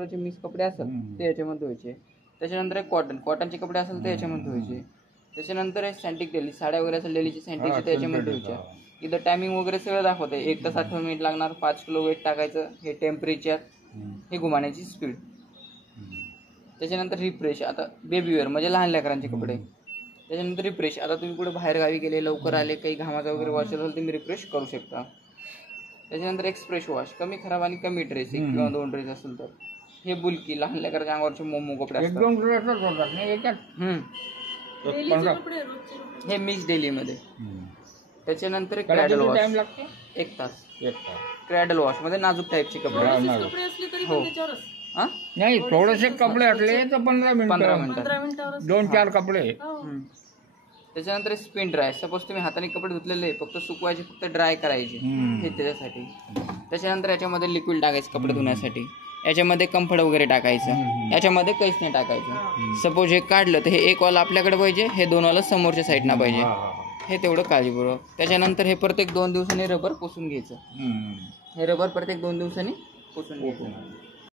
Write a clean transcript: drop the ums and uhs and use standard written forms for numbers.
रबरचे mix कपडे असेल ते याच्यामध्ये धुवायचे. त्याच्यानंतर एक कॉटनचे कपडे असेल ते याच्यामध्ये धुवायचे. त्याच्यानंतर एक सॅन्टिक डेली साड्या वगैरे असेल डेलीची सॅन्टिकचे ते याच्यामध्ये धुवायच्या. इथं टायमिंग वगैरे सगळं दाखवतं. 1 तास 28 मिनिट लागणार, 5 किलो वेट टाकायचं, हे टेम्परेचर, हे घुमाण्याची स्पीड. त्याच्यानंतर रिफ्रेश, आता बेबीवेअर म्हणजे लहान लेकरांचे कपडे. त्याच्यानंतर रिफ्रेश, आता तुम्ही कुठे बाहेर गावी गेले, लवकर आले, काही घामाचा वगैरे वॉश असेल तुम्ही रिफ्रेश करू शकता. त्याच्यानंतर एक्सप्रेस वॉश, कमी खराब आणि कमी ड्रेस, 1 किंवा 2 ड्रेस असेल तर. हे बुलकी लहान लेकरांच्या अंगावरचे मोमो कपडे असतात. हे मिक्स डेलीमध्ये. त्याच्यानंतर एक क्रॅडल वॉश, 1 तास. क्रॅडल वॉश मध्ये नाजूक टाईपचे कपडे. हो नाही, थोडेसे कपडे असले तर 15 मिनिटं 2-4 कपडे. त्याच्यानंतर स्पिन ड्राय, सपोज तुम्ही हाताने कपडे धुतलेले फक्त सुकवायचे, फक्त ड्राय करायचे, हे त्याच्यासाठी. त्याच्यानंतर याच्यामध्ये लिक्विड टाकायचं कपडे धुण्यासाठी. याच्यामध्ये कम्फर्ट वगैरे टाकायचं, याच्यामध्ये काहीच नाही टाकायचं. सपोज हे काढलं तर हे एक वाला आपल्याकडे पाहिजे, हे 2 वाला समोरच्या साईडना पाहिजे, हे तेवढं काळजीपूर्वक. त्याच्यानंतर हे प्रत्येक 2 दिवसांनी रबर पुसून घ्यायचं. हे रबर प्रत्येक 2 दिवसांनी पुसून घ्यायचं.